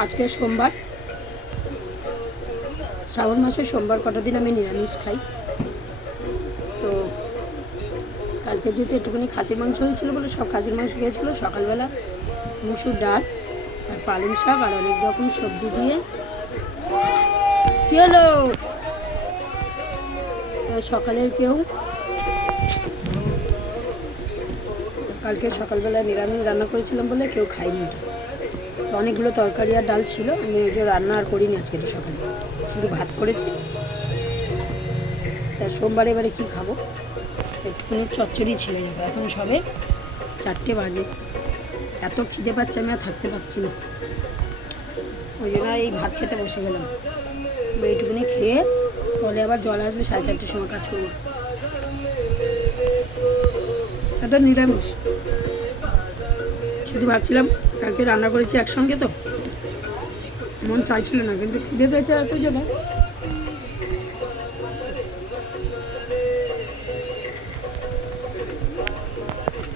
আজকে সোমবার, শ্রাবণ মাসের সোমবার কটা দিন আমি নিরামিষ খাই। তো কালকে যেহেতু একটুখানি খাসির মাংস হয়েছিল বলে সব খাসির মাংস খেয়েছিল। সকালবেলা মুসুর ডাল আর পালং শাক আর অনেক রকম সবজি দিয়ে কী হলো সকালের কেউ কালকে সকালবেলা নিরামিষ রান্না করেছিলাম বলে কেউ খায়নি। তো অনেকগুলো তরকারি আর ডাল ছিল, আমি ওই যে রান্না আর করিনি আজকে সকালে, শুধু ভাত করেছি। তা সোমবার এবারে কী খাবো, একটুখানি চচ্চড়ি ছিল যাবো। এখন সবে 4টে বাজে, এত খিদে পাচ্ছে আমি আর থাকতে পারছি না, ওই জন্য এই ভাত খেতে বসে গেলাম। এইটুকুনি খেয়ে পরে আবার জল আসবে 4:30টার সময় কাজ করবো। এটা নিরামিষ, শুধু ভাবছিলাম কালকে রান্না করেছি একসঙ্গে তো মন চাইছিল না, কিন্তু খিদে পেয়েছে এত জন্য